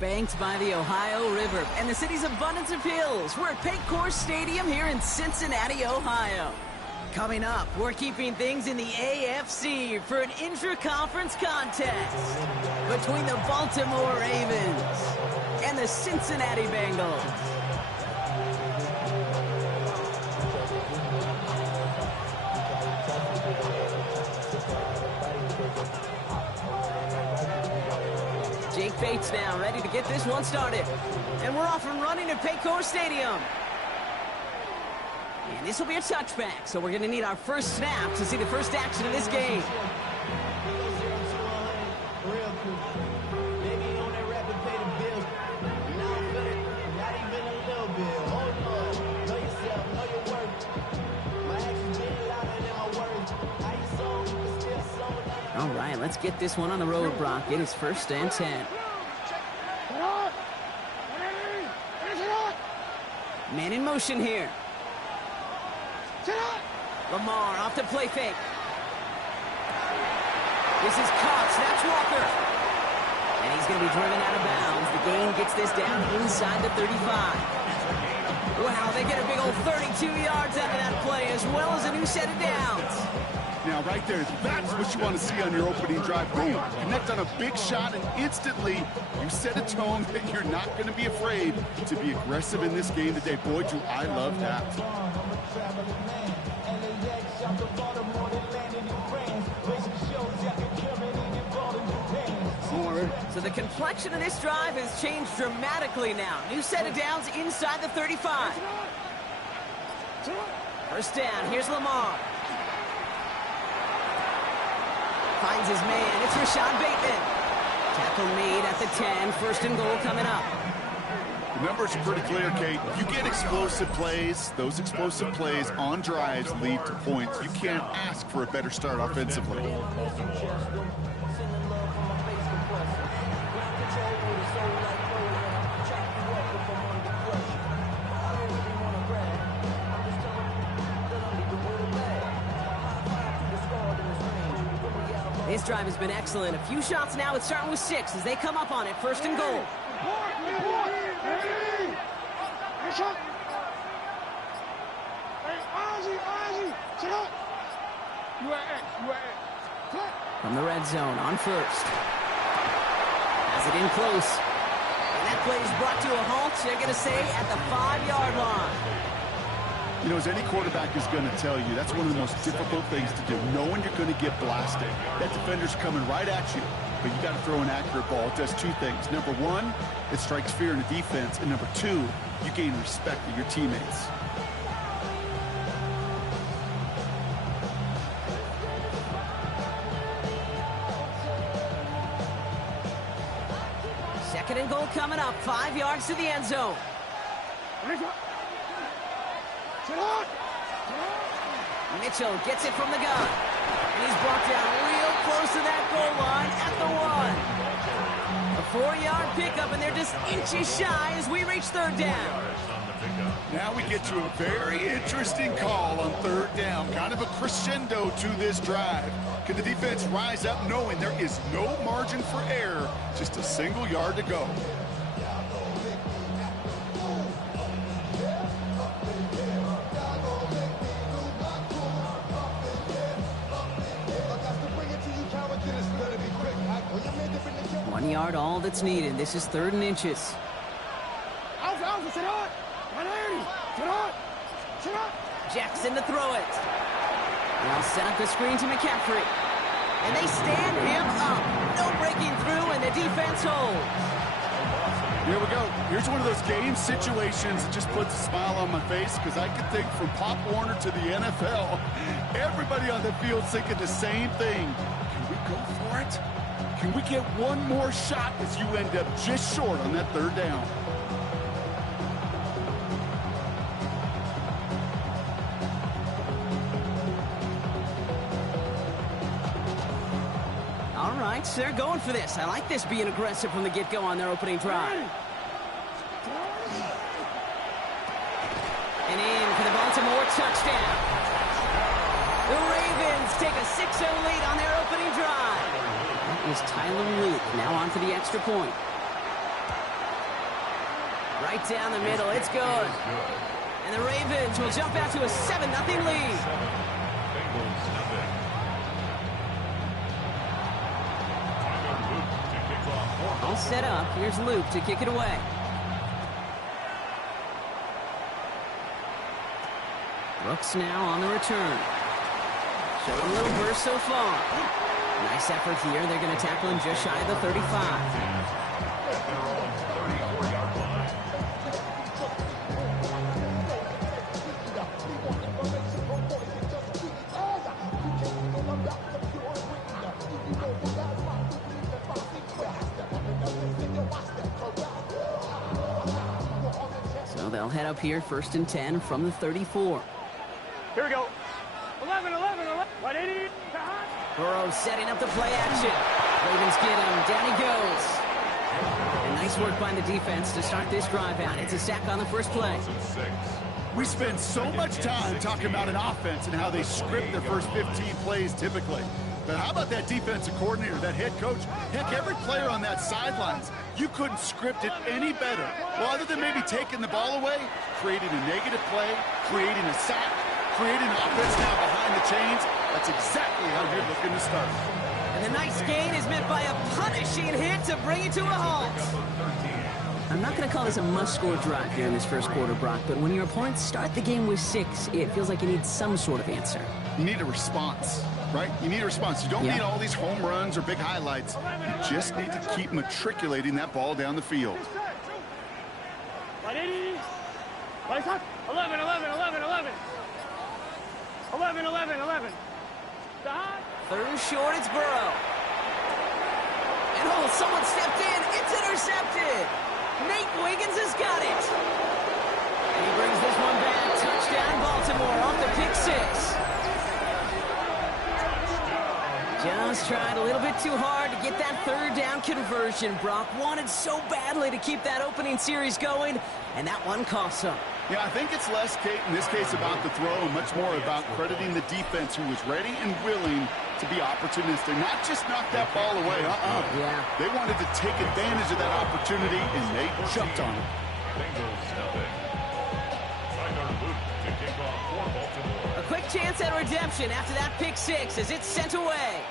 Banked by the Ohio River and the city's abundance of hills, we're at Paycor Stadium here in Cincinnati, Ohio. Coming up, we're keeping things in the AFC for an intra-conference contest between the Baltimore Ravens and the Cincinnati Bengals. Jake Bates now ready to get this one started. And we're off and running at Paycor Stadium. And this will be a touchback, so we're going to need our first snap to see the first action of this game. All right, let's get this one on the road, Brock. It is 1st and 10. Man in motion here. Lamar off the play fake. This is caught. Snaps Walker. And he's going to be driven out of bounds. The gain gets this down inside the 35. Wow, they get a big old 32 yards out of that play, as well as a new set of downs. Now, right there, that's what you want to see on your opening drive. Boom, connect on a big shot, and instantly you set a tone that you're not going to be afraid to be aggressive in this game today. Boy, do I love that. So the complexion of this drive has changed dramatically now. New set of downs inside the 35. First down, here's Lamar. Finds his man, it's Rashad Bateman. Tackle made at the 10, 1st and goal coming up. The numbers are pretty clear, Kate. You get explosive plays, those explosive plays on drives lead to points. You can't ask for a better start offensively. This drive has been excellent. A few shots now. It's starting with 6 as they come up on it. 1st and goal. From the red zone on 1st. Has it in close. And that play is brought to a halt. They're going to say at the 5-yard line. You know, as any quarterback is going to tell you, that's one of the most difficult things to do, knowing you're going to get blasted. That defender's coming right at you, but you got to throw an accurate ball. It does 2 things. Number 1, it strikes fear in the defense, and number 2, you gain respect of your teammates. Second and goal coming up. 5 yards to the end zone. Mitchell gets it from the gun. And he's brought down real close to that goal line at the 1. A 4-yard pickup, and they're just inches shy as we reach 3rd down. Now we get to a very interesting call on 3rd down. Kind of a crescendo to this drive. Can the defense rise up knowing there is no margin for error? Just a single yard to go. One yard, all that's needed. This is 3rd and inches. Jackson to throw it. Now set up the screen to McCaffrey. And they stand him up. No breaking through, and the defense holds. Here we go. Here's one of those game situations that just puts a smile on my face, because I can think from Pop Warner to the NFL, everybody on the field thinking the same thing. Can we go for it? Can we get one more shot as you end up just short on that 3rd down? All right, so they're going for this. I like this being aggressive from the get-go on their opening drive. And in for the Baltimore touchdown. The Ravens take a 6-0 lead on their opening drive. That is Tyler Luke now on for the extra point. Right down the middle. It's good. And the Ravens will jump out to a 7-0 lead. All set up. Here's Luke to kick it away. Brooks now on the return. Showing a little burst so far. Nice effort here. They're going to tackle him just shy of the 35. So they'll head up here, 1st and 10 from the 34. Here we go. 11, 180. Burrow setting up the play action. Ravens get him. Down he goes. And nice work by the defense to start this drive out. It's a sack on the first play. We spend so much time talking about an offense and how they script their first 15 plays typically. But how about that defensive coordinator, that head coach? Heck, every player on that sidelines, you couldn't script it any better. Well, other than maybe taking the ball away, creating a negative play, creating a sack, creating offense now behind the chains. That's exactly how you're looking to start. And the nice gain is met by a punishing hit to bring it to a halt. I'm not going to call this a must-score drive here in this first quarter, Brock, but when your opponents start the game with 6, it feels like you need some sort of answer. You need a response, right? You need a response. You don't need all these home runs or big highlights. You just need to keep matriculating that ball down the field. 11, 11. Third and short, it's Burrow. And oh, someone stepped in. It's intercepted. Nate Wiggins has got it. And he brings this one back. Touchdown, Baltimore, off the pick 6. Just tried a little bit too hard to get that 3rd down conversion. Brock wanted so badly to keep that opening series going, and that one cost him. Yeah, I think it's less, Kate, in this case about the throw and much more about crediting the defense who was ready and willing to be opportunistic. Not just knock that ball away. Yeah. They wanted to take advantage of that opportunity, and they jumped on it. A quick chance at redemption after that pick 6 as it's sent away.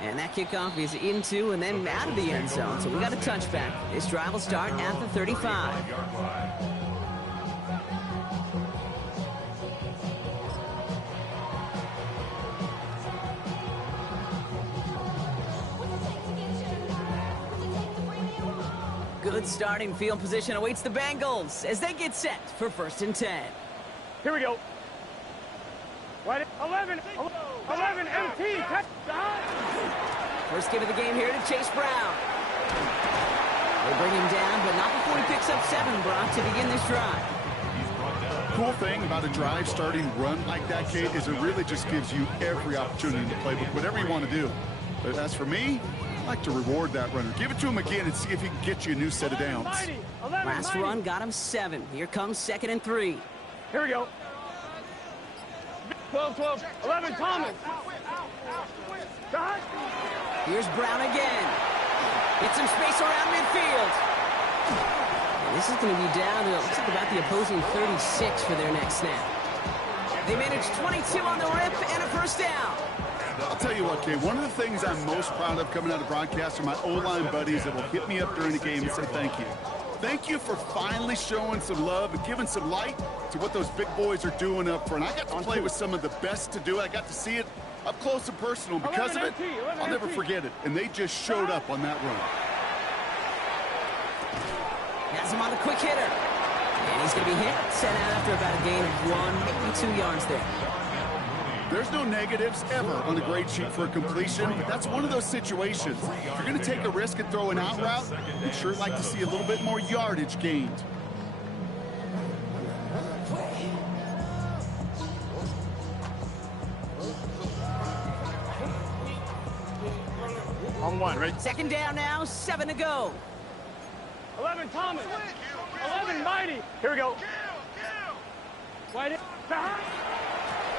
And that kickoff is into and then out of the end zone. So we got a touchback. This drive will start at the 35. Good starting field position awaits the Bengals as they get set for 1st and 10. Here we go. 11, MT, touchdown. First give of the game here to Chase Brown. They bring him down, but not before he picks up 7, Brock, to begin this drive. Cool thing about a drive starting run like that, Kate, is it really just gives you every opportunity to play with whatever you want to do. But as for me, I like to reward that runner. Give it to him again and see if he can get you a new set of downs. Last run got him 7. Here comes 2nd and 3. Here we go. 12, 11, Thomas. Here's Brown again. Get some space around midfield. And this is going to be down to, it looks like about the opposing 36 for their next snap. They managed 22 on the rip and a 1st down. I'll tell you what, Kate, one of the things I'm most proud of coming out of broadcast are my O-line buddies that will hit me up during the game and say thank you. Thank you for finally showing some love and giving some light to what those big boys are doing up front. I got to play with some of the best to do it. I got to see it up close and personal. Because of it, I'll never forget it. And they just showed up on that run. Has him on the quick hitter. And he's going to be hit, sent out after about a gain of 1, maybe 2 yards there. There's no negatives ever on the grade sheet for a completion, but that's one of those situations. If you're going to take a risk and throw an out route, we'd sure like to see a little bit more yardage gained. On 1, right? 2nd down now, 7 to go. 11, Thomas. 11, Mighty. Here we go. Wide.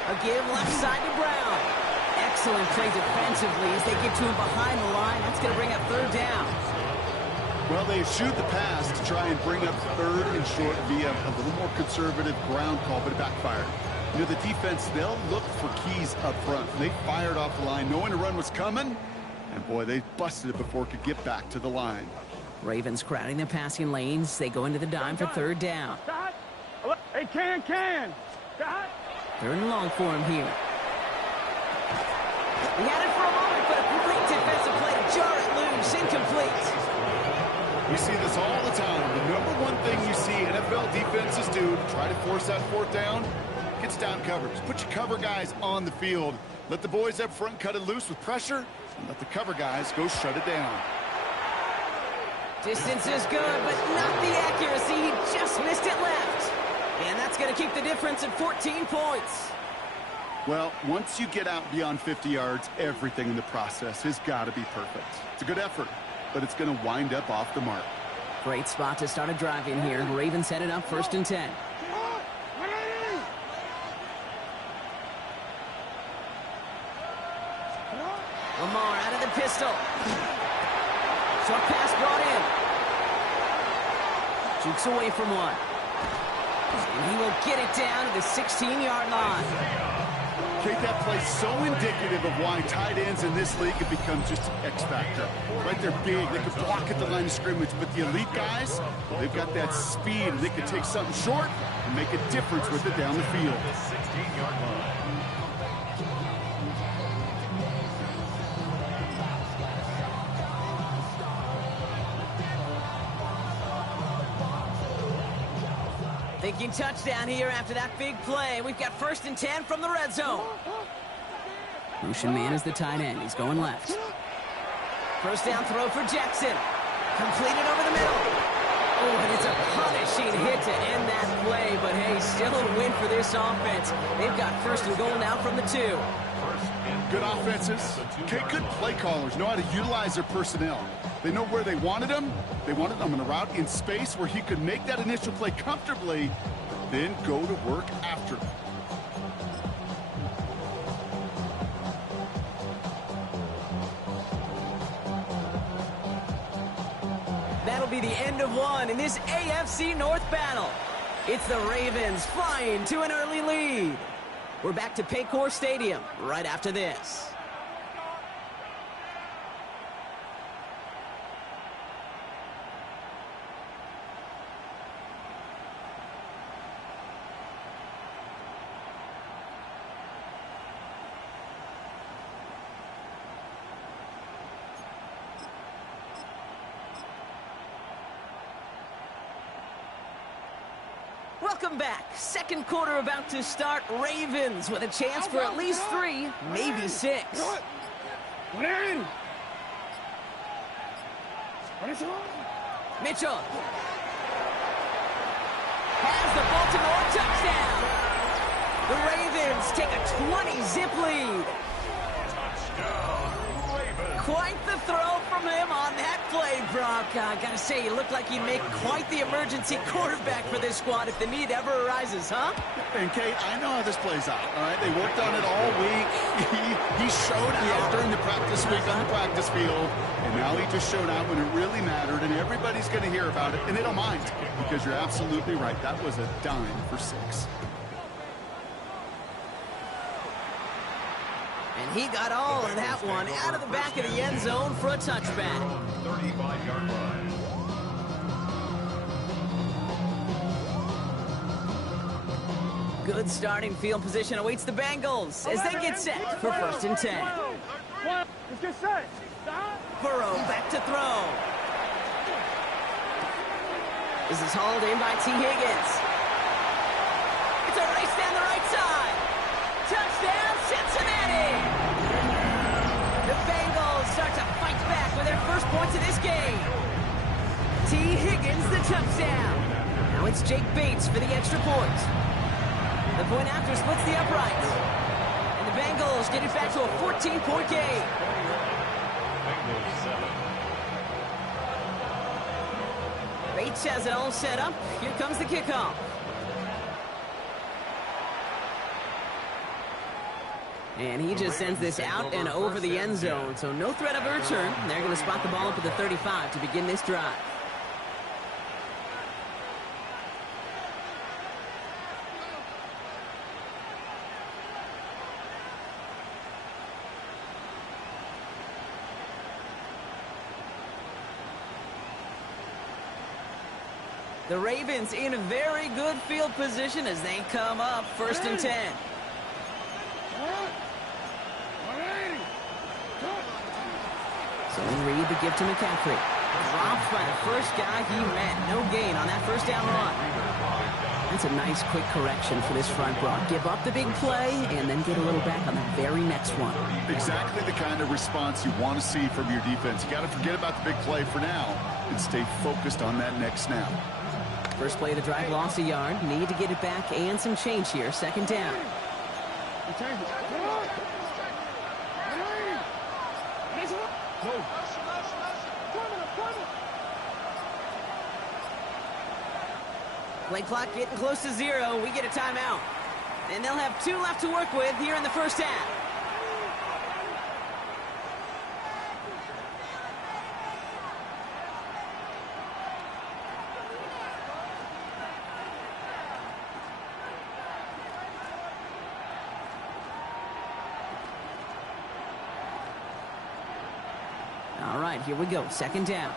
A give left side to Brown. Excellent play defensively as they get to him behind the line. That's going to bring up 3rd down. Well, they eschewed the pass to try and bring up third and short via a little more conservative ground call, but it backfired. You know, the defense, they'll look for keys up front. They fired off the line knowing a run was coming, and boy, they busted it before it could get back to the line. Ravens crowding the passing lanes. They go into the dime for third down. Hey, can. Third and long for him here. He had it for a moment, but a great defensive play to jar it loose. Incomplete. We see this all the time. The number one thing you see NFL defenses do to try to force that fourth down, gets down coverage. Put your cover guys on the field. Let the boys up front cut it loose with pressure, and let the cover guys go shut it down. Distance is good, but not the accuracy. He just missed it left. And that's going to keep the difference at 14 points. Well, once you get out beyond 50 yards, everything in the process has got to be perfect. It's a good effort, but it's going to wind up off the mark. Great spot to start a drive in here. Ravens headed up 1st and 10. Lamar out of the pistol. Short pass brought in. Jukes away from one. And he will get it down to the 16-yard line. Kate, that play's so indicative of why tight ends in this league have become just an X factor. Right, they're big, they can block at the line of scrimmage, but the elite guys, well, they've got that speed, and they can take something short and make a difference with it down the field. The 16-yard line. Thinking touchdown here after that big play. We've got 1st and 10 from the red zone. Motion man is the tight end. He's going left. First down throw for Jackson. Completed over the middle. Oh, and it's a punishing hit to end that play. But, hey, still a win for this offense. They've got 1st and goal now from the 2. Good offenses. Okay, good play callers know how to utilize their personnel. They know where they wanted him. They wanted him on a route in space where he could make that initial play comfortably, then go to work after. That'll be the end of one in this AFC North battle. It's the Ravens flying to an early lead. We're back to Paycor Stadium right after this. Welcome back. Second quarter about to start. Ravens with a chance for at least 3, maybe 6. Mitchell has the Baltimore touchdown. The Ravens take a 20-zip lead. Quite the throw from him on that play, Brock. I gotta say, he looked like he'd make quite the emergency quarterback for this squad if the need ever arises, huh? And, Kate, I know how this plays out, all right? They worked on it all week. He showed out during the practice week on the practice field, and now he just showed out when it really mattered, and everybody's going to hear about it, and they don't mind, because you're absolutely right. That was a dime for 6. And he got all of that one out of the back of the end zone for a touchback. 35-yard line. Good starting field position awaits the Bengals as they get set for 1st and 10. Let's get set. Burrow back to throw. This is hauled in by T. Higgins. It's a race down the right side. Touchdown, Cincinnati! The Bengals start to fight back with their first points of this game. T. Higgins, the touchdown. Now it's Jake Bates for the extra point. The point after splits the uprights. And the Bengals get it back to a 14-point game. Bengals 7. Bates has it all set up. Here comes the kickoff. And he just sends this out and over the end zone, so no threat of a return. They're going to spot the ball up at the 35 to begin this drive. The Ravens in a very good field position as they come up 1st and 10. So Reed the give to McCaffrey. Dropped by the first guy he met. No gain on that first down run. That's a nice quick correction for this front row. Give up the big play and then get a little back on the very next one. Exactly the kind of response you want to see from your defense. You got to forget about the big play for now and stay focused on that next snap. First play of the drive, lost a yard. Need to get it back and some change here. 2nd down. Play clock getting close to 0. We get a timeout. And they'll have 2 left to work with here in the first half. All right, here we go. 2nd down.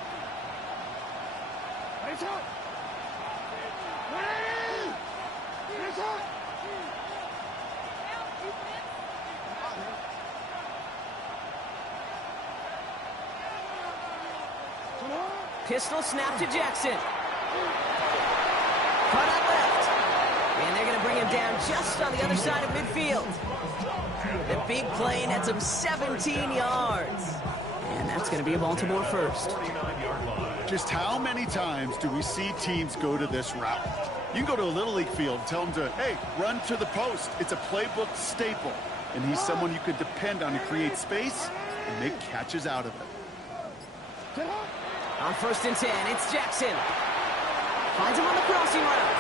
Pistol snap to Jackson. Cut out left. And they're going to bring him down just on the other side of midfield. The big play nets him 17 yards. And that's going to be a Baltimore first. Just how many times do we see teams go to this route? You can go to a Little League field and tell them to, hey, run to the post. It's a playbook staple. And he's someone you could depend on to create space and make catches out of it. On 1st and 10, it's Jackson. Finds him on the crossing route.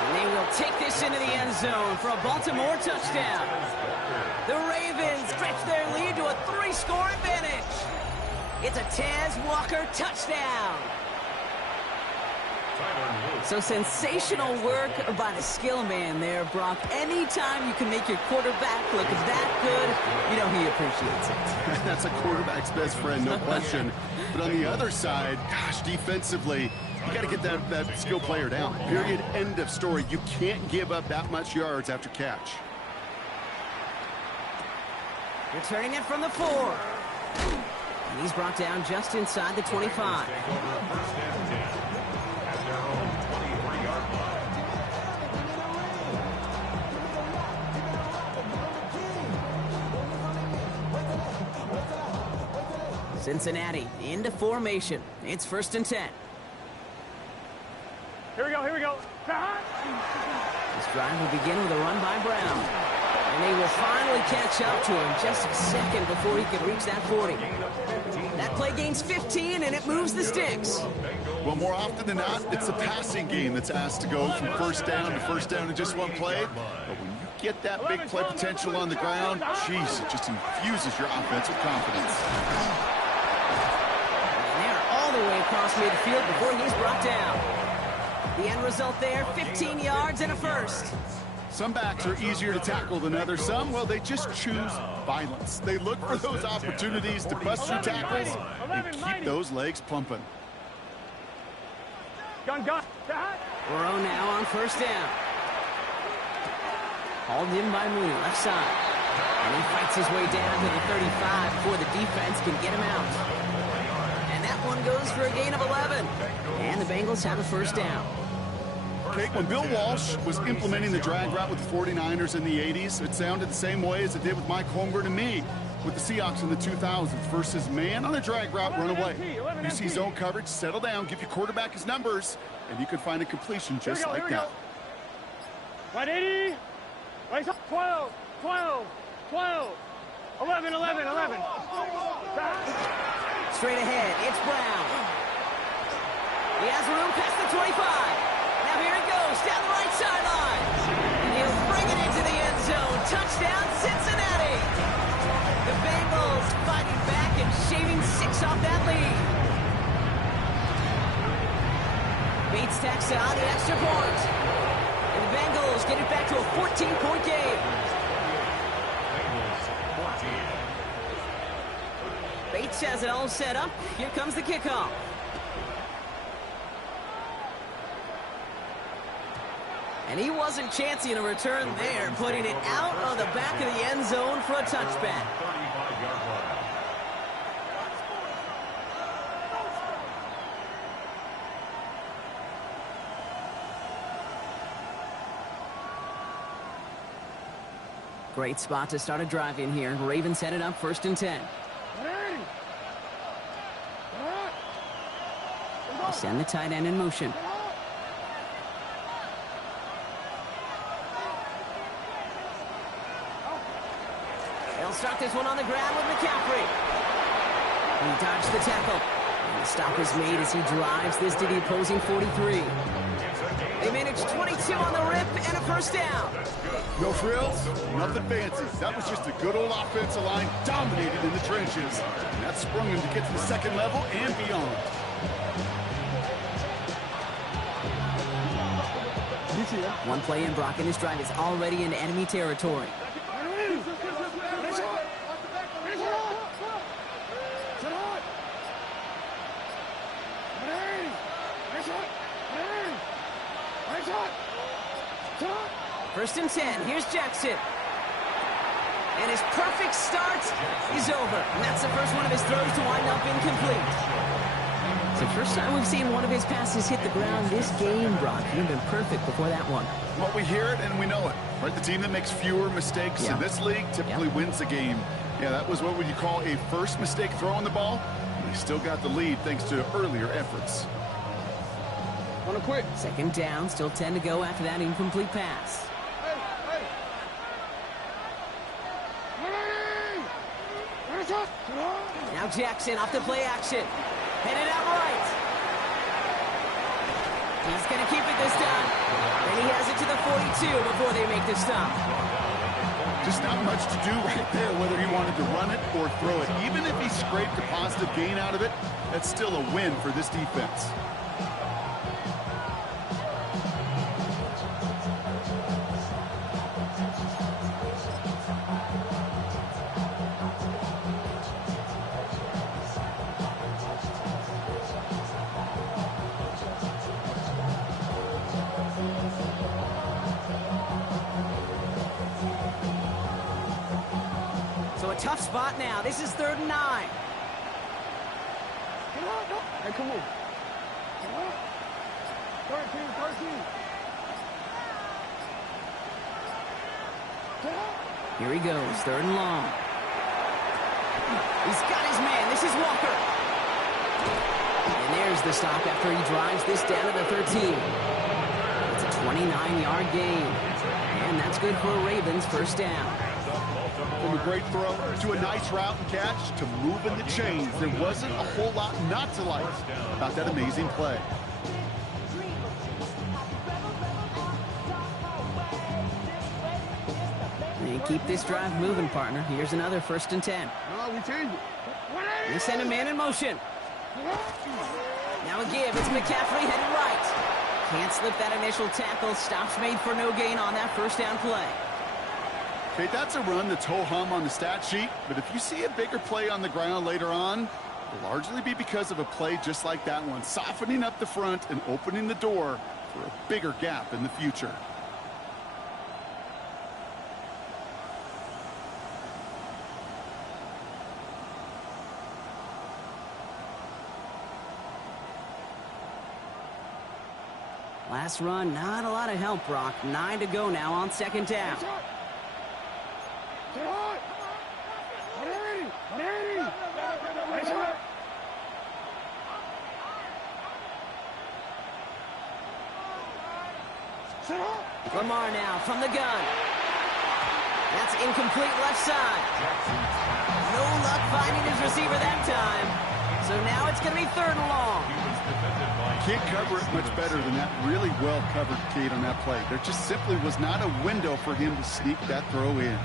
And they will take this into the end zone for a Baltimore touchdown. The Ravens stretch their lead to a 3-score advantage. It's a Taz Walker touchdown. So sensational work by the skill man there, Brock. Anytime you can make your quarterback look that good, you know he appreciates it. That's a quarterback's best friend, no question. But on the other side, gosh, defensively, you got to get that skill player down. Period. End of story. You can't give up that much yards after catch. Returning it from the 4. And he's brought down just inside the 25. Cincinnati into formation. It's 1st and 10. Here we go, here we go. This drive will begin with a run by Brown. And they will finally catch up to him just a second before he can reach that 40. That play gains 15, and it moves the sticks. Well, more often than not, it's a passing game that's asked to go from first down in just one play. But when you get that big play potential on the ground, geez, it just infuses your offense with confidence. All the way across midfield before he's brought down. The end result there, 15 yards and a first. Some backs are easier to tackle than others. Some, well, they just choose violence. They look for those opportunities to bust through tackles and keep those legs pumping. Gun. Burrow now on 1st down. Hauled in by Mooney, left side. And he fights his way down to the 35 before the defense can get him out. One goes for a gain of 11. And the Bengals have a 1st down. Okay, when Bill Walsh was implementing the drag route with the 49ers in the 80s, it sounded the same way as it did with Mike Holmgren and me with the Seahawks in the 2000s versus man on a drag route, run away. You see zone coverage, settle down, give your quarterback his numbers, and you can find a completion just like that. 180. 12. 11. Straight ahead, it's Brown. He has room past the 25. Now here he goes, down the right sideline. And he'll bring it into the end zone. Touchdown, Cincinnati. The Bengals fighting back and shaving 6 off that lead. Bates tacks on the extra point. And the Bengals get it back to a 14-point game. Bates has it all set up. Here comes the kickoff. And he wasn't chancing a return there, putting it out of the back of the end zone for a touchback. 35-yard line. Great spot to start a drive in here. Ravens headed up 1st and 10. They send the tight end in motion. They'll start this one on the ground with McCaffrey. He dodged the tackle. And the stop is made as he drives this to the opposing 43. They managed 22 on the rip and a first down. No frills, nothing fancy. That was just a good old offensive line dominated in the trenches. And that sprung him to get to the second level and beyond. One play in, Brock, and his drive is already in enemy territory. First and 10. Here's Jackson. And his perfect start is over. And that's the first one of his throws to wind up incomplete. It's the first time we've seen one of his passes hit the ground this game, Brock. He'd been perfect before that one. Well, we hear it and we know it. Right? The team that makes fewer mistakes in this league typically wins the game. Yeah, that was what would you call a first mistake throwing the ball. They still got the lead thanks to earlier efforts. On a quick. Second down, still 10 to go after that incomplete pass. Now Jackson off the play action. Headed out right. He's going to keep it this time. And he has it to the 42 before they make the stop. Just not much to do right there, whether he wanted to run it or throw it. Even if he scraped a positive gain out of it, that's still a win for this defense. Tough spot now. This is 3rd and 9. Hey, come on. 13. Here he goes, 3rd and long. He's got his man. This is Walker. And there's the stop after he drives this down to the 13. It's a 29-yard gain. And that's good for a Ravens first down. From a great throw to a nice route and catch to moving the chains, there wasn't a whole lot not to like about that amazing play. And keep this drive moving, partner. Here's another 1st and 10. No, we change it. They send a man in motion. Now a give. It's McCaffrey headed right. Can't slip that initial tackle. Stops made for no gain on that first down play. Okay, that's a run that's ho-hum on the stat sheet, but if you see a bigger play on the ground later on, it'll largely be because of a play just like that one, softening up the front and opening the door for a bigger gap in the future. Last run, not a lot of help, Brock. 9 to go now on 2nd down. Lamar now from the gun. That's incomplete left side. No luck finding his receiver that time. So now it's going to be 3rd and long. Can't cover it much better than that. Really well covered, Kate, on that play. There just simply was not a window for him to sneak that throw in.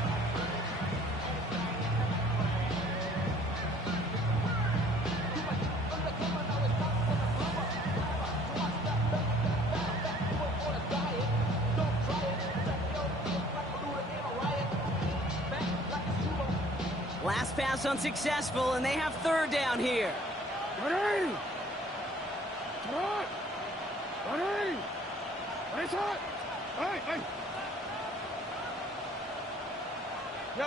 Last pass unsuccessful, and they have 3rd down here. Yo.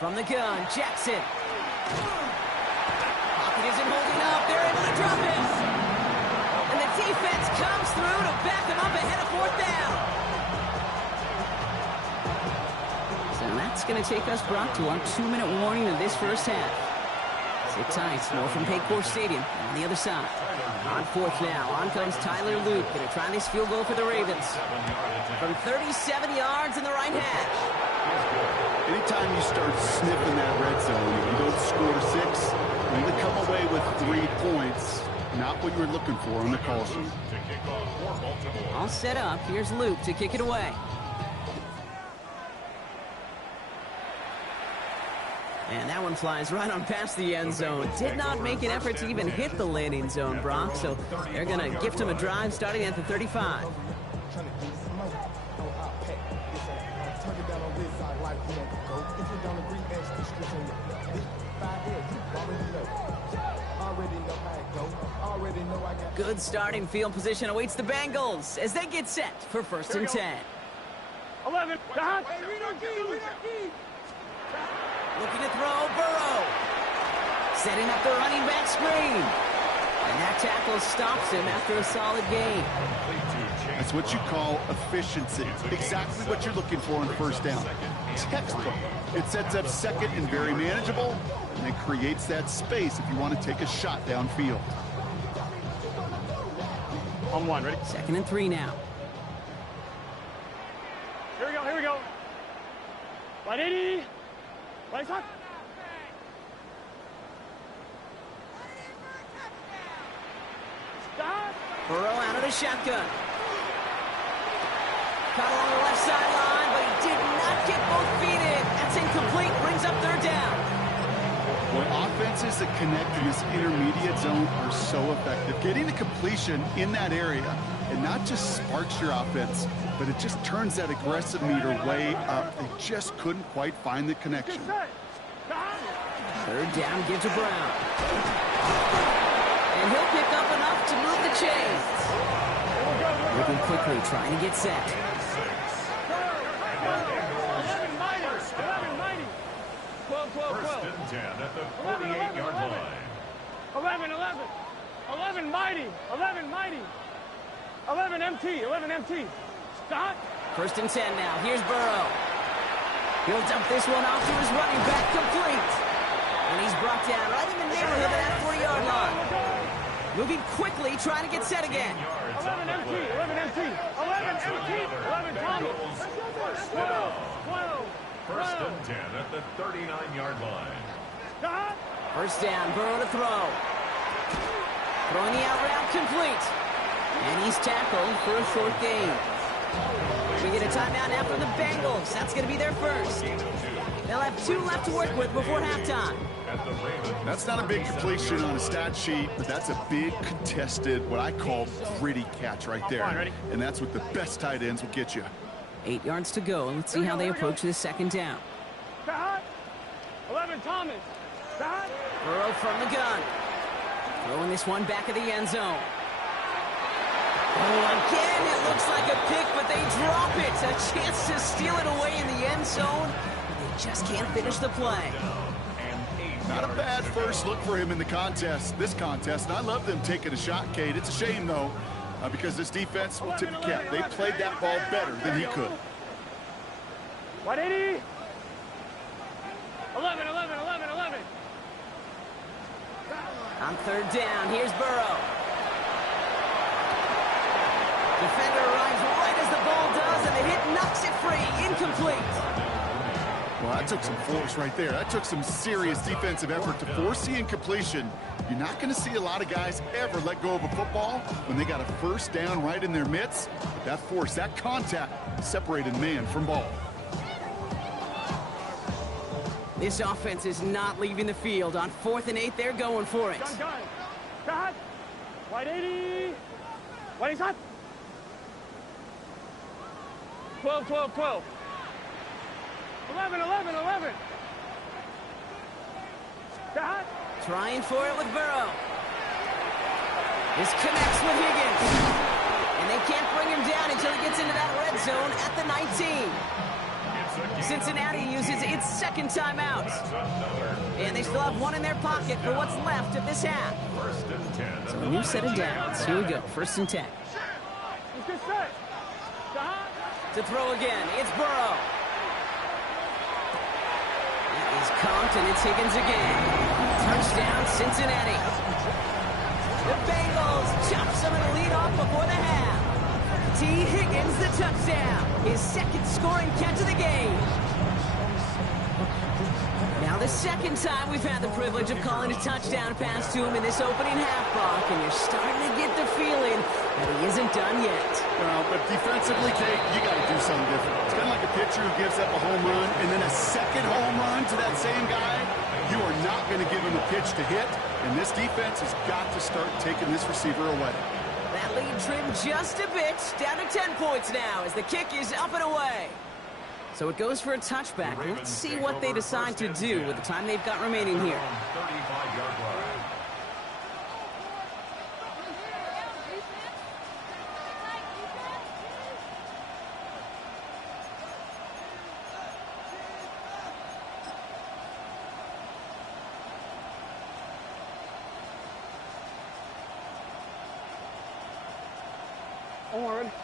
From the gun, Jackson. Pocket isn't holding up. They're able to drop it. And the defense comes through to back them up ahead of 4th down. So that's going to take us, Brock, to our 2-minute warning of this first half. Sit tight. More from Paycor Stadium on the other side. On 4th now, on comes Tyler Luke. Going to try this field goal for the Ravens. From 37 yards in the right hash. Anytime you start sniffing that red zone, you don't score 6, and you come away with 3 points. Not what you were looking for on the call sheet. All set up. Here's Luke to kick it away. And that one flies right on past the end zone. Did not make an effort to even hit the landing zone, Brock. So they're going to gift him a drive starting at the 35. Good starting field position awaits the Bengals as they get set for 1st and 10. 11. Looking to throw, Burrow. Setting up the running back screen. And that tackle stops him after a solid gain. That's what you call efficiency. Exactly what you're looking for on 1st down. Textbook. It sets up 2nd and very manageable, and it creates that space if you want to take a shot downfield. On 1, ready? 2nd and 3 now. Here we go. 180. Right side. Stop. Burrow out of the shotgun. Caught along the left sideline, but he did not get both feet in. That's incomplete. Brings up 3rd down. Well, offenses that connect in this intermediate zone are so effective. Getting the completion in that area, it not just sparks your offense, but it just turns that aggressive meter way up. They just couldn't quite find the connection. 3rd down, give to Brown. And he'll pick up enough to move the chains. Moving quickly, trying to get set. 1st and 10 at the 48-yard line. 11 mighty. 11 MT. Stop. 1st and 10 now. Here's Burrow. He'll dump this one off to his running back, complete. And he's brought down right in the neighborhood of that 40-yard line. Moving quickly, trying to get set again. 11 MT. 11 Thomas. 12. 1st and 10 at the 39-yard line. Stop. 1st down, Burrow to throw. Throwing the out route, complete. And he's tackled for a short gain. We get a timeout now from the Bengals. That's going to be their first. They'll have 2 left to work with before halftime. That's not a big completion on a stat sheet, but that's a big contested, what I call gritty catch right there. And that's what the best tight ends will get you. 8 yards to go, and let's see how they approach this 2nd down. 11 Thomas. Burrow from the gun. Throwing this one back of the end zone. Oh, again, it looks like a pick, but they drop it. A chance to steal it away in the end zone, but they just can't finish the play. Not a bad first look for him in the contest, this contest. And I love them taking a shot, Kate. It's a shame, though, because this defense will tip the cap. They played that ball better than he could. 180. 11. On 3rd down, here's Burrow. Defender arrives right as the ball does, and the hit knocks it free. Incomplete. Well, that took some force right there. That took some serious defensive effort to force the incompletion. You're not going to see a lot of guys ever let go of a football when they got a 1st down right in their midst. But that force, that contact, separated man from ball. This offense is not leaving the field. On 4th and 8, they're going for it. Gun. 180. 20 shot. 12. 11. Stop. Trying for it with Burrow. This connects with Higgins. And they can't bring him down until he gets into that red the 19. Cincinnati uses its second timeout. And they still have one in their pocket for what's left of this half. So a new set of downs. Here we go. 1st and 10. To throw again, it's Burrow. That is Compton, and it's Higgins again. Touchdown, Cincinnati. The Bengals chop some of the lead off before the half. T. Higgins, the touchdown. His second scoring catch of the game. Now the second time we've had the privilege of calling a touchdown pass to him in this opening half, Brock, and you're starting to get the feeling that he isn't done yet. Well, but defensively, Kate, you got to do something different. It's kind of like a pitcher who gives up a home run and then a second home run to that same guy. You are not going to give him a pitch to hit, and this defense has got to start taking this receiver away. That lead trimmed just a bit, down to 10 points now as the kick is up and away. So it goes for a touchback. Let's see what they decide to do with the time they've got remaining here. 35-yard line.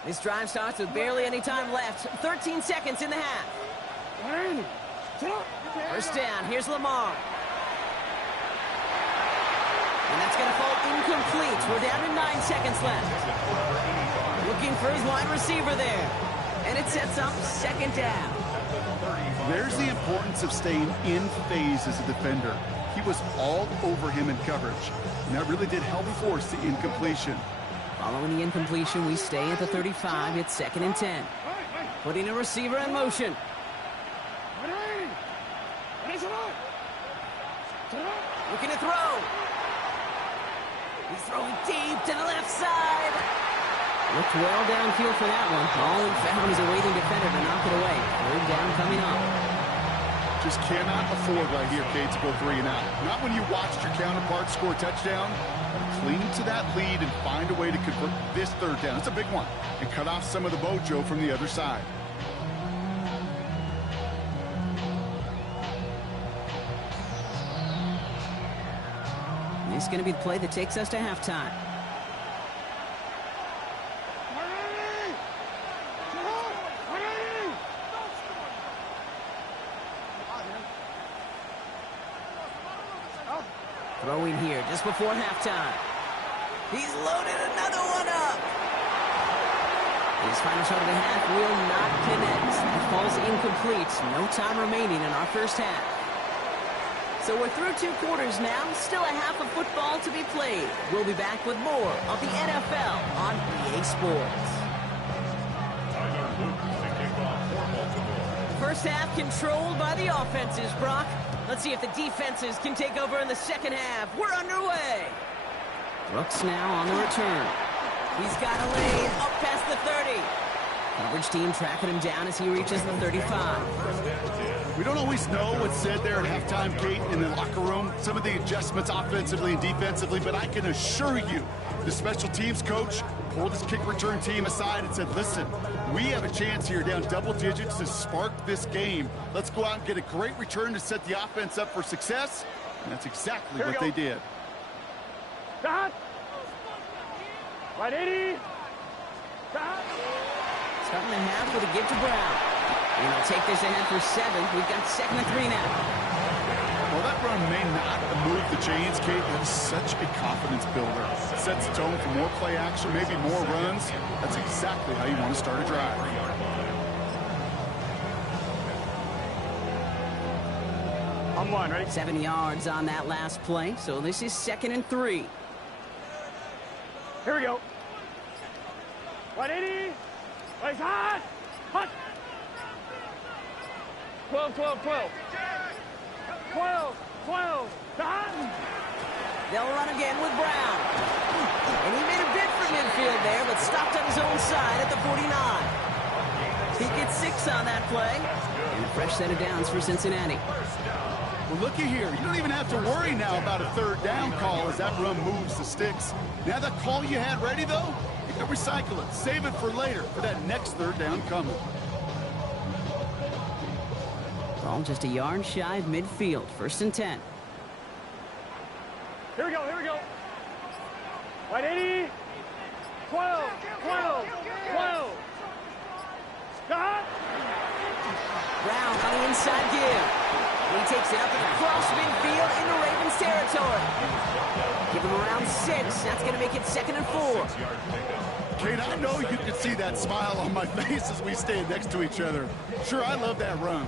This drive starts with barely any time left. 13 seconds in the half. First down. Here's Lamar. And that's going to fall incomplete. We're down to 9 seconds left. Looking for his wide receiver there. And it sets up second down. There's the importance of staying in phase as a defender. He was all over him in coverage, and that really did help force the incompletion. Following the incompletion, we stay at the 35. It's 2nd and 10. Putting a receiver in motion. Looking to throw. He's throwing deep to the left side. Looked well downfield for that one. All he found is a waiting defender to knock it away. 3rd down coming up. Just cannot afford right here, Kate, to go 3 and out. Not when you watched your counterpart score a touchdown. Cling to that lead and find a way to convert this 3rd down. It's a big one. And cut off some of the mojo from the other side. This is going to be the play that takes us to halftime. Throwing here just before halftime. He's loaded another one up. His final shot of the half will not connect. It falls incomplete. No time remaining in our first half. So we're through 2 quarters now. Still a half of football to be played. We'll be back with more of the NFL on EA Sports. First half controlled by the offenses, Brock. Let's see if the defenses can take over in the second half. We're underway. Brooks now on the return. He's got a lane up past the 30. Coverage team tracking him down as he reaches the 35. We don't always know what's said there at halftime, Kate, in the locker room. Some of the adjustments offensively and defensively, but I can assure you the special teams coach pulled his kick return team aside and said, listen, we have a chance here down double digits to spark this game. Let's go out and get a great return to set the offense up for success. And that's exactly what they did. Stop. Right 80. Stop. Starting the half with a give to Brown. And he'll take this ahead for 7. We've got 2nd and 3 now. Well, that run may not have moved the chains, Kate, but it's such a confidence builder. It sets the tone for more play action, maybe more runs. That's exactly how you want to start a drive. On 1, ready? 7 yards on that last play. So this is 2nd and 3. Here we go. 180. Place hot. Hot. 12, 12, 12. 12, 12. Hot. They'll run again with Brown. And he made a bid for midfield there, but stopped on his own side at the 49. He gets 6 on that play. And a fresh set of downs for Cincinnati. Well, looky here. You don't even have to worry now about a 3rd down call as that run moves the sticks. Now that call you had ready, though, you can recycle it. Save it for later for that next 3rd down coming. Ball just a yard shy of midfield. 1st and 10. Here we go, here we go. Right, 80. 12, 12, 12. The hot. Brown on the inside give. And he takes it up and across midfield into Ravens territory. Give him around 6. That's going to make it 2nd and 4. Kate, I know you can see that smile on my face as we stand next to each other. Sure, I love that run.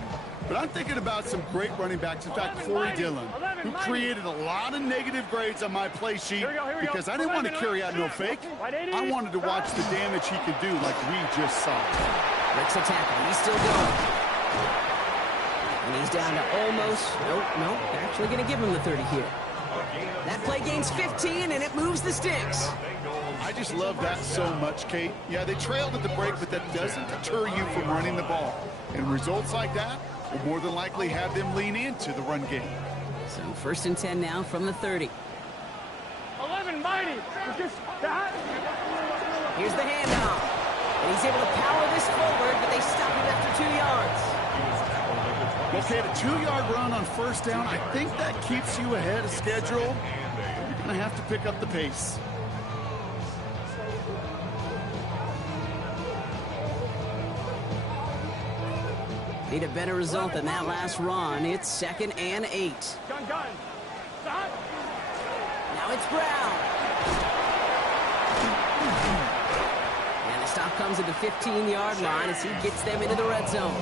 But I'm thinking about some great running backs. In fact, Corey Dillon, who created a lot of negative grades on my play sheet because I didn't want to carry out no fake. I wanted to watch the damage he could do like we just saw. Breaks a tackle. He's still going. And he's down to almost, nope, they're actually going to give him the 30 here. That play gains 15, and it moves the sticks. I just love that so much, Kate. Yeah, they trailed at the break, but that doesn't deter you from running the ball. And results like that will more than likely have them lean into the run game. So 1st and 10 now from the 30. 11 mighty. Just that. Here's the handoff. And he's able to power this forward, but they stop him after 2 yards. Okay, the 2-yard run on 1st down, I think that keeps you ahead of schedule. You're going to have to pick up the pace. Need a better result than that last run. It's 2nd and 8. Gun. Now it's Brown. And the stop comes at the 15-yard line as he gets them into the red zone.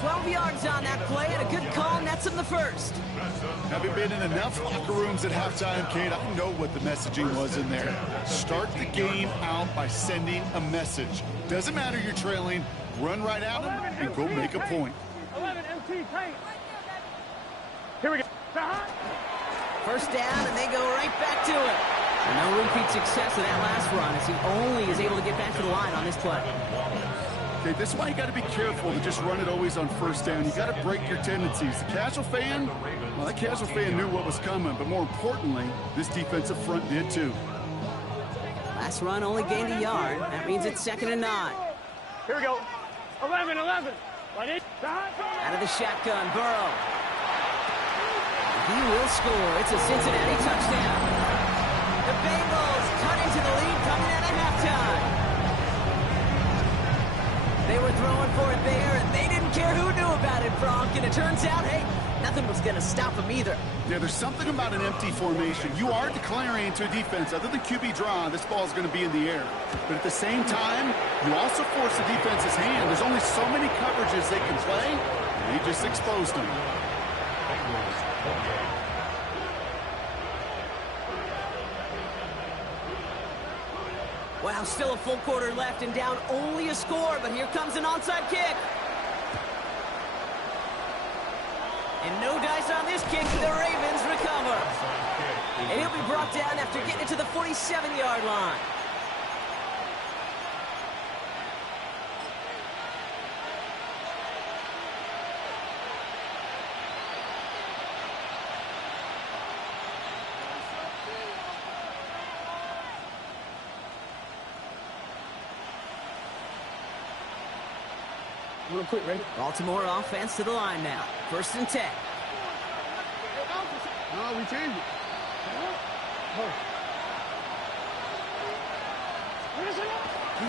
12 yards on that play, and a good call nets him the 1st. Having been in enough locker rooms at halftime, Kate, I know what the messaging was in there. Start the game out by sending a message. Doesn't matter you're trailing, run right at them and go make a point. 11 MT paint. Here we go. 1st down, and they go right back to it. And no repeat success of that last run as he only is able to get back to the line on this play. Okay, this is why you got to be careful to just run it always on 1st down. You got to break your tendencies. The casual fan, well, that casual fan knew what was coming, but more importantly, this defensive front did too. Last run only gained a yard. That means it's 2nd and 9. Here we go. 11. Out of the shotgun, Burrow. He will score. It's a Cincinnati touchdown. The Bengals cut into the lead coming out of halftime. They were throwing for it there, and they didn't care who knew about it, Bronk. And it turns out, hey, nothing was going to stop them either. Yeah, there's something about an empty formation. You are declaring to a defense, other than QB draw, this ball is going to be in the air. But at the same time, you also force the defense's hand. There's only so many coverages they can play, and they just exposed them. Wow, still a full quarter left and down only a score, but here comes an onside kick. And no dice on this kick. The Ravens recover. And he'll be brought down after getting it to the 47-yard line. Baltimore offense to the line now. 1st and 10. No, we changed it.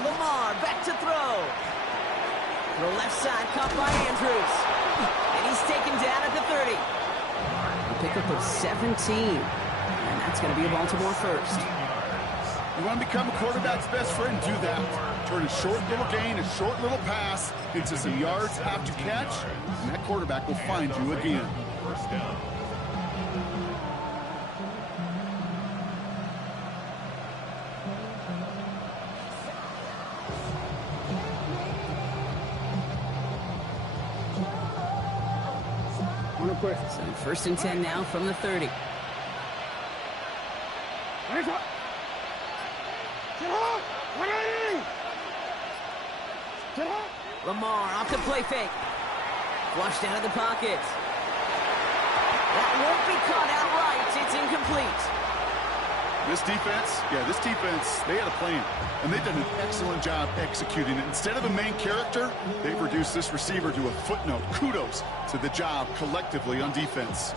Lamar back to throw. Throw left side, caught by Andrews. And he's taken down at the 30. A pickup of 17. And that's going to be a Baltimore 1st. You want to become a quarterback's best friend? Do that. Turn a short little gain, a short little pass into some yards after catch, and that quarterback will find you again. 1st down. So 1st and 10 now from the 30. Lamar off the play fake. Flushed out of the pocket. That won't be caught outright. It's incomplete. This defense, they had a plan, and they've done an excellent job executing it. Instead of a main character, they've reduced this receiver to a footnote. Kudos to the job collectively on defense.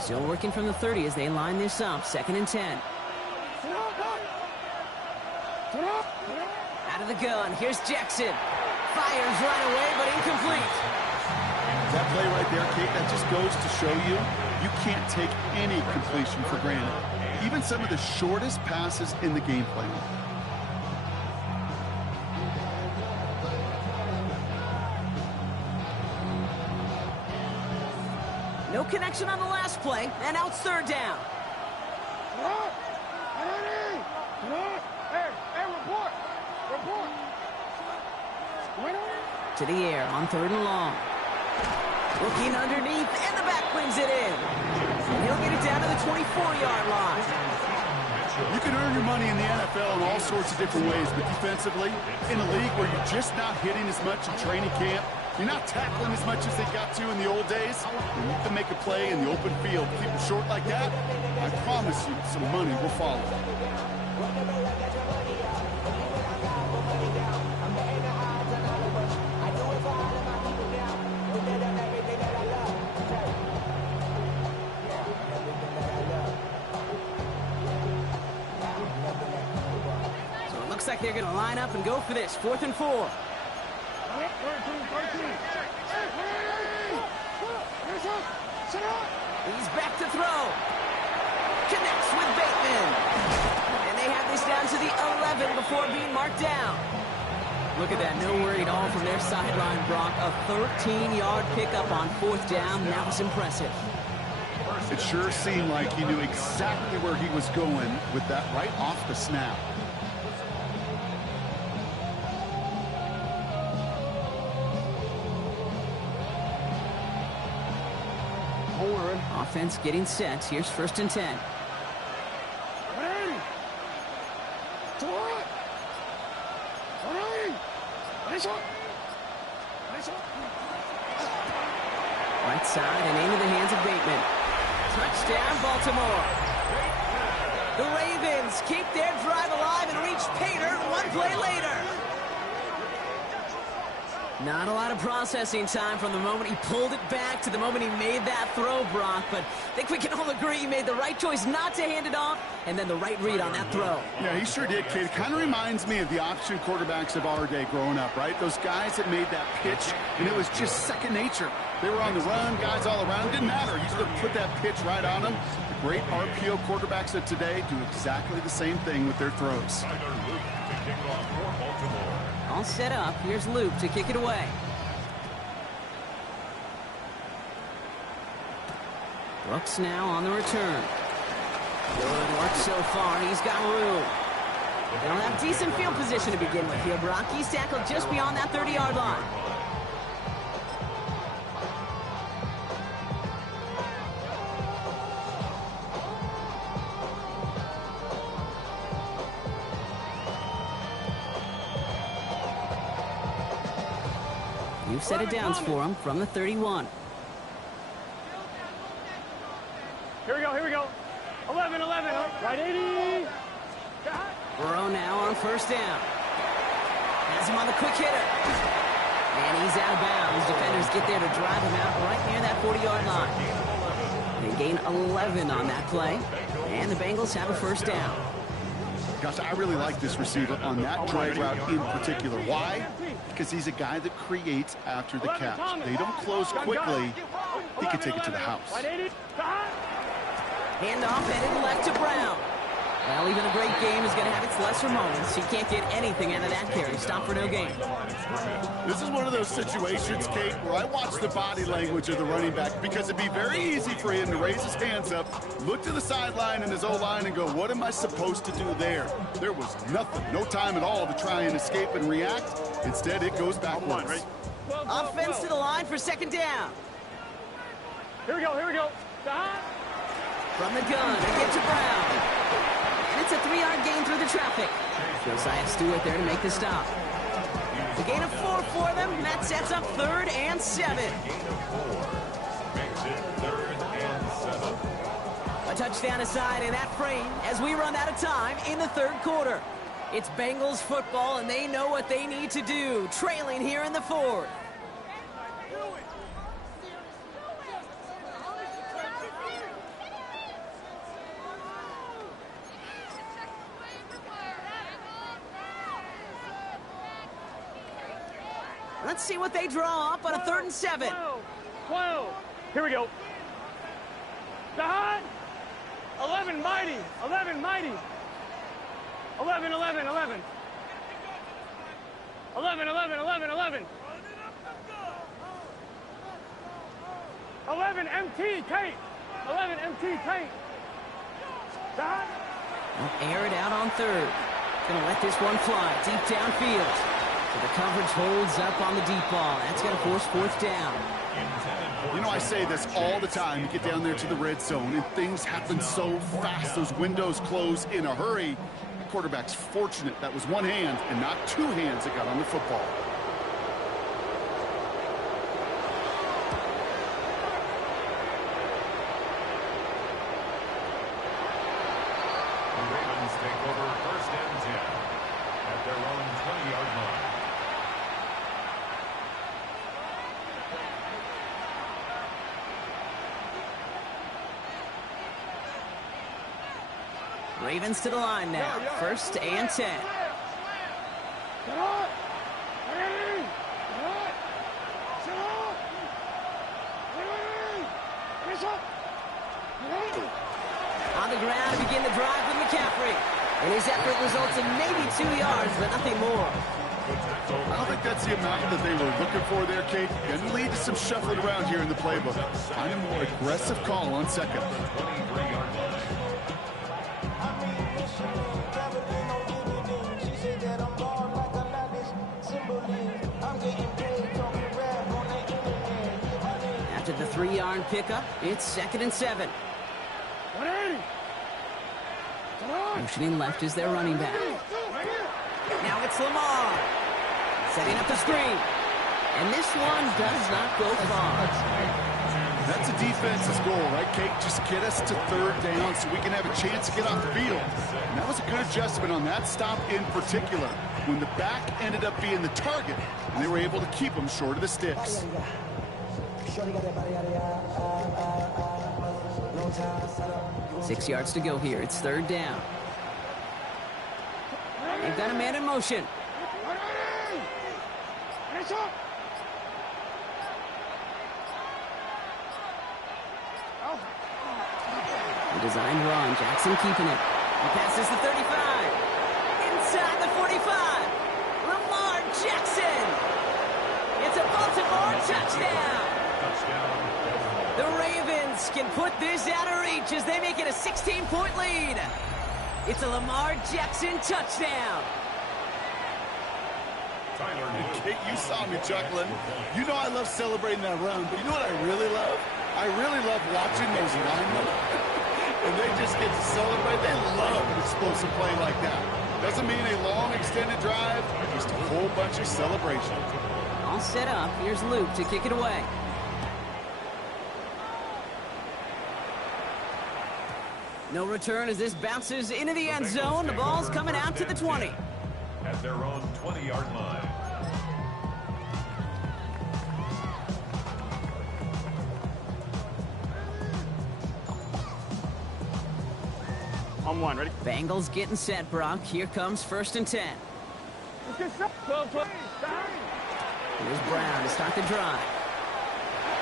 Still working from the 30 as they line this up. 2nd and 10. Out of the gun. Here's Jackson. Fires right away, but incomplete. That play right there, Kate, that just goes to show you, you can't take any completion for granted. Even some of the shortest passes in the game plan. No connection on the last play, and now it's 3rd down. To the air on 3rd and long. Looking underneath, and the back brings it in. He'll get it down to the 24-yard line. You can earn your money in the NFL in all sorts of different ways, but defensively, in a league where you're just not hitting as much in training camp, you're not tackling as much as they got to in the old days, and you can make a play in the open field. Keep it short like that, I promise you some money will follow. Looks like they're going to line up and go for this. 4th and 4. He's back to throw. Connects with Bateman. And they have this down to the 11 before being marked down. Look at that. No worry at all from their sideline, Brock. A 13-yard pickup on 4th down. That was impressive. It sure seemed like he knew exactly where he was going with that right off the snap. Offense getting set. Here's 1st and 10. Right side and into the hands of Bateman. Touchdown, Baltimore. The Ravens keep their drive alive and reach Pater 1 play later. Not a lot of processing time from the moment he pulled it back to the moment he made that throw, Brock. But I think we can all agree he made the right choice not to hand it off, and then the right read on that throw. Yeah, he sure did, kid. Kind of reminds me of the option quarterbacks of our day growing up, right? Those guys that made that pitch, and it was just second nature. They were on the run, guys all around. It didn't matter. You just put that pitch right on them. The great RPO quarterbacks of today do exactly the same thing with their throws. All set up. Here's Luke to kick it away. Brooks now on the return. Good work so far. He's got room. They'll have decent field position to begin with here, Brock. He's tackled just beyond that 30-yard line. You've set it downs for him from the 31. Here we go. 11. Right 80. Burrow now on 1st down. Has him on the quick hitter. And he's out of bounds. Defenders get there to drive him out right near that 40-yard line. They gain 11 on that play. And the Bengals have a 1st down. Gosh, I really like this receiver on that drive route in particular. Why? Because he's a guy that creates after the catch. They don't close quickly. He can take it to the house. Handoff headed left to Brown. Well, even a great game is going to have its lesser moments. He can't get anything out of that carry. Stop for no gain. This is one of those situations, Kate, where I watch the body language of the running back because it'd be very easy for him to raise his hands up, look to the sideline and his O-line and go, what am I supposed to do there? There was nothing, no time at all to try and escape and react. Instead, it goes backwards. Offense to the line for 2nd down. Here we go. From the gun, they get to Brown. And it's a 3-yard gain through the traffic. Josiah Stewart there to make the stop. A gain of 4 for them, and that sets up 3rd and 7. Gain of 4 makes it 3rd and 7. A touchdown aside in that frame as we run out of time in the 3rd quarter. It's Bengals football, and they know what they need to do, trailing here in the 4th. Let's see what they draw up on a 3rd and 7. 12. Here we go. Dahad. 11 mighty. 11 mighty. 11, 11, 11. 11, 11, 11, 11. 11 MT Kate. 11 MT Kate. Dahad. Air it out on 3rd. Gonna let this one fly deep downfield. So the coverage holds up on the deep ball. That's going to force 4th down. You know, I say this all the time. You get down there to the red zone, and things happen so fast. Those windows close in a hurry. The quarterback's fortunate that was one hand and not 2 hands that got on the football. The Ravens take over 1st and 10 at their own 20-yard line. Ravens to the line now. 1st and 10. On the ground to begin the drive with McCaffrey. And his effort results in maybe 2 yards, but nothing more. I don't think that's the amount that they were looking for there, Kate. Going to lead to some shuffling around here in the playbook. Find a more aggressive call on 2nd. 23-yard line. After the 3-yard pickup, it's 2nd and 7. Motioning left is their running back. Now it's Lamar. Setting up the screen. And this one does not go far. That's a defense's goal, right, Kate? Just get us to 3rd down so we can have a chance to get off the field. And that was a good adjustment on that stop in particular, when the back ended up being the target, and they were able to keep him short of the sticks. 6 yards to go here. It's 3rd down. They've got a man in motion. The designed run. Jackson keeping it. He passes the 35. Inside the 45. Lamar Jackson. It's a Baltimore touchdown. The Ravens can put this out of reach as they make it a 16-point lead. It's a Lamar Jackson touchdown. Kate, you saw me chuckling. You know I love celebrating that run, but you know what I really love? I really love watching those linemen. And they just get to celebrate. They love an explosive play like that. Doesn't mean a long extended drive, just a whole bunch of celebration. All set up. Here's Luke to kick it away. No return as this bounces into the end zone. The ball's coming out to the 20. At their own 20-yard line. On 1, ready? Bengals getting set, Brock. Here comes 1st and 10. 12, 12. Here's Brown to start the drive.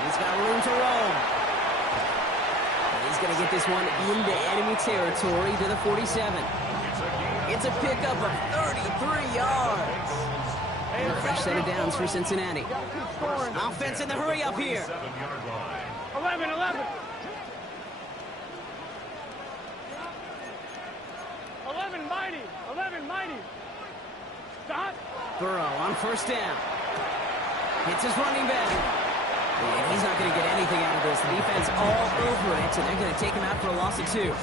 He's got room to roam. He's going to get this one into enemy territory to the 47. It's a pickup of 33 yards. And a fresh set of downs for Cincinnati. Offense in the hurry up here. 11, 11. 11 mighty. 11 mighty. Stop. Burrow on 1st down. Hits his running back. And he's not going to get anything out of this. The defense all over it, and they're going to take him out for a loss of 2.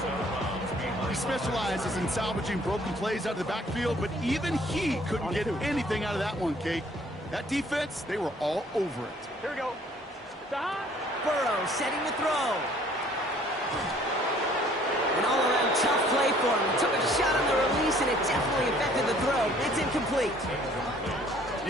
He specializes in salvaging broken plays out of the backfield, but even he couldn't get anything out of that one, Kate. That defense, they were all over it. Here we go. Burrow setting the throw. An all-around tough play for him. He took a shot on the release, and it definitely affected the throw. It's incomplete.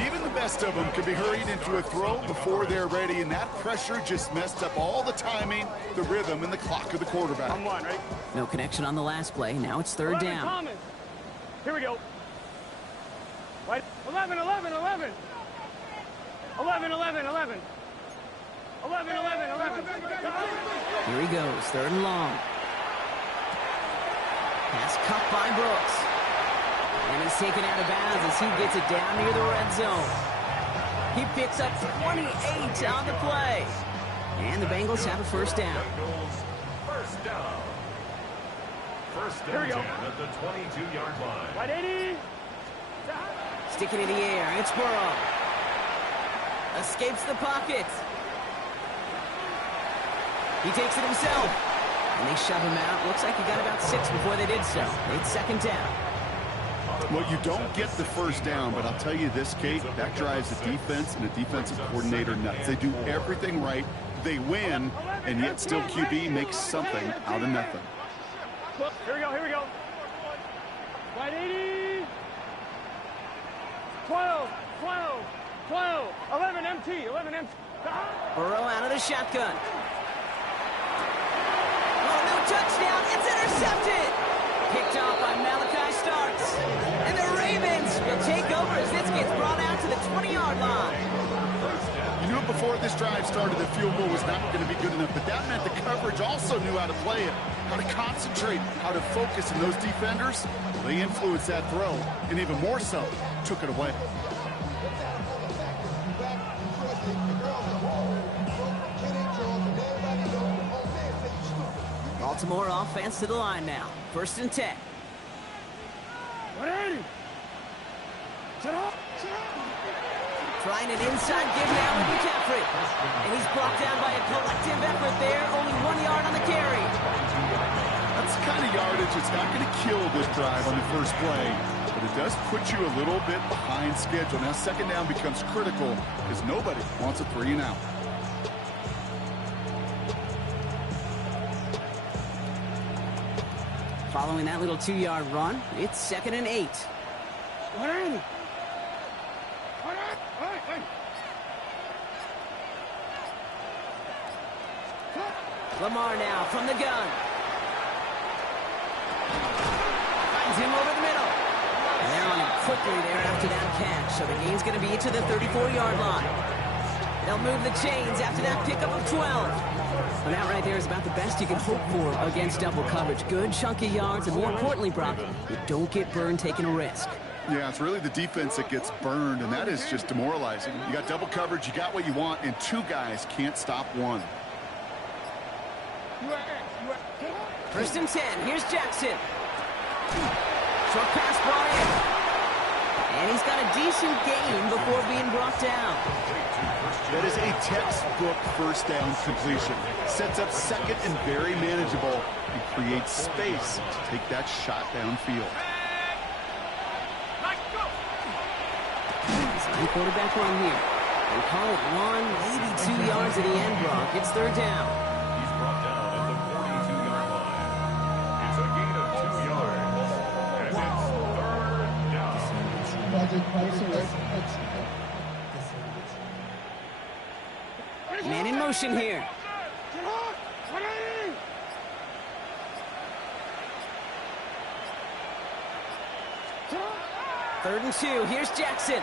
Even the best of them can be hurried into a throw before they're ready, and that pressure just messed up all the timing, the rhythm, and the clock of the quarterback. On one, right? No connection on the last play. Now it's 3rd down. Thomas. Here we go. Right. 11, 11, 11. 11, 11, 11. 11, 11, 11. Here he goes, 3rd and long. Pass cut by Brooks. And he's taken out of bounds as he gets it down near the red zone. He picks up 28 on the play. And the Bengals have a 1st down. First down. First Here we down go. at the 22-yard line. Right, 80. Sticking in the air, it's Burrow. Escapes the pocket. He takes it himself. And they shove him out. Looks like he got about 6 before they did so. It's 2nd down. Well, you don't get the 1st down, but I'll tell you this, Kate, that drives the defense and the defensive coordinator nuts. They do everything right. They win, and yet still QB makes something out of nothing. Here we go, here we go. Right, 80. 12, 12, 12. 11 MT, 11 MT. Burrow out of the shotgun. Oh, no touchdown. It's intercepted. Picked off by Malachi Starks. And the Ravens will take over as this gets brought out to the 20-yard line. You knew it before this drive started that field goal was not going to be good enough, but that meant the coverage also knew how to play it, how to concentrate, how to focus, and those defenders, they influenced that throw, and even more so, took it away. Baltimore offense to the line now. 1st and 10. 180. Sit up. Trying an inside give now with McCaffrey. And he's brought down by a collective effort there. Only 1 yard on the carry. That's the kind of yardage that's not going to kill this drive on the first play, but it does put you a little bit behind schedule. Now 2nd down becomes critical because nobody wants a 3 and out. Following that little 2-yard run, it's 2nd and 8. 180. Lamar now from the gun. Finds him over the middle. And they're on him quickly there after that catch. So the game's going to be to the 34-yard line. They'll move the chains after that pickup of 12. Well, that right there is about the best you can hope for against double coverage. Good chunky yards, and more importantly, Brock, you don't get burned taking a risk. Yeah, it's really the defense that gets burned, and that is just demoralizing. You got double coverage, you got what you want, and 2 guys can't stop one. 1st and 10. Here's Jackson. Short pass brought in. And he's got a decent gain before being brought down. That is a textbook 1st down completion. Sets up 2nd and very manageable and creates space to take that shot downfield. The quarterback run here. They call it 1, maybe 2 yards at the end, Brock. It's 3rd down. He's brought down at the 42-yard line. It's a gain of 2 yards. And it's 3rd down. Man in motion here. 3rd and 2. Here's Jackson.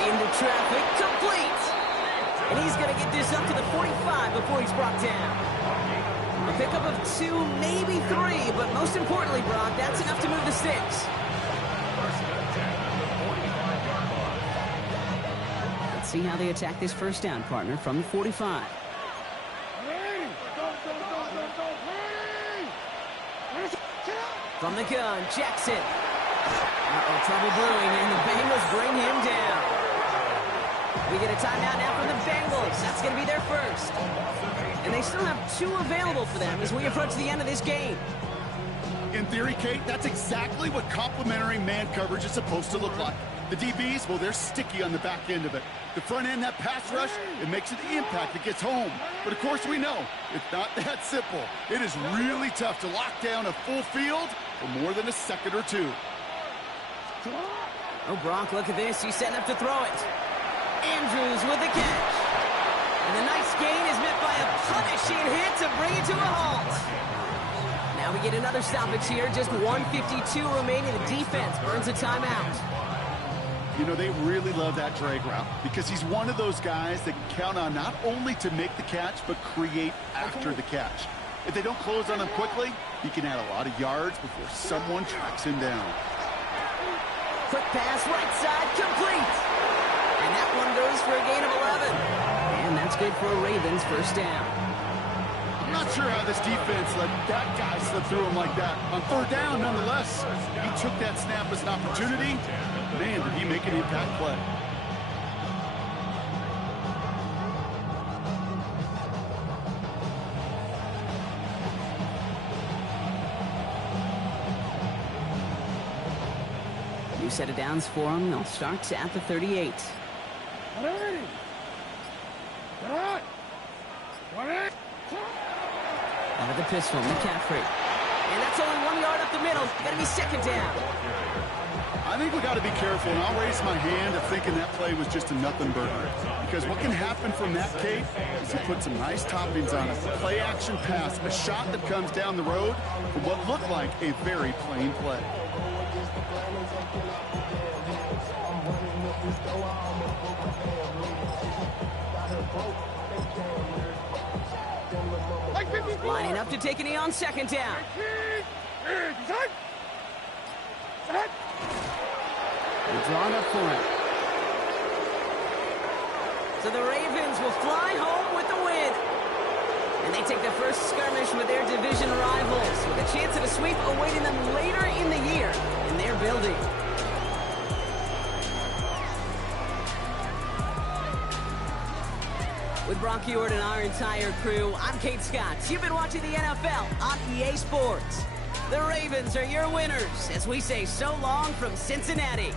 Into traffic. Complete. And he's going to get this up to the 45 before he's brought down. A pickup of 2, maybe 3, but most importantly, Brock, that's enough to move the sticks. Let's see how they attack this 1st down, partner, from the 45. From the gun, Jackson. Uh-oh, trouble brewing, and the Bengals bring him down. We get a timeout now from the Bengals. That's going to be their first. And they still have 2 available for them as we approach the end of this game. In theory, Kate, that's exactly what complementary man coverage is supposed to look like. The DBs, well, they're sticky on the back end of it. The front end, that pass rush, it makes it the impact that gets home. But of course we know, it's not that simple. It is really tough to lock down a full field for more than a second or 2. Oh, Gronk, look at this. He's setting up to throw it. Andrews with the catch. And the nice gain is met by a punishing hit to bring it to a halt. Now we get another stoppage here. Just 1:52 remaining. The defense burns a timeout. You know, they really love that drag route because he's one of those guys that count on not only to make the catch, but create after the catch. If they don't close on him quickly, he can add a lot of yards before someone tracks him down. Quick pass, right side, complete. And that one goes for a gain of 11. And that's good for a Ravens first down. I'm not sure how this defense let that guy slip through him like that. On 3rd down, nonetheless, he took that snap as an opportunity. Man, did he make an impact play. New set of downs for him. They'll start at the 38. Out of the pistol, McCaffrey. And that's only 1 yard up the middle. Got to be 2nd down. I think we got to be careful, and I'll raise my hand of thinking that play was just a nothing burger. Because what can happen from that, Kate, is you put some nice toppings on it. Play action pass, a shot that comes down the road from what looked like a very plain play. Lining up to take a knee on 2nd down. They're drawn up for him. So the Ravens will fly home with the win. And they take the first skirmish with their division rivals, with a chance at a sweep awaiting them later in the year in their building. With Brock Ewart and our entire crew, I'm Kate Scott. You've been watching the NFL on EA Sports. The Ravens are your winners as we say so long from Cincinnati.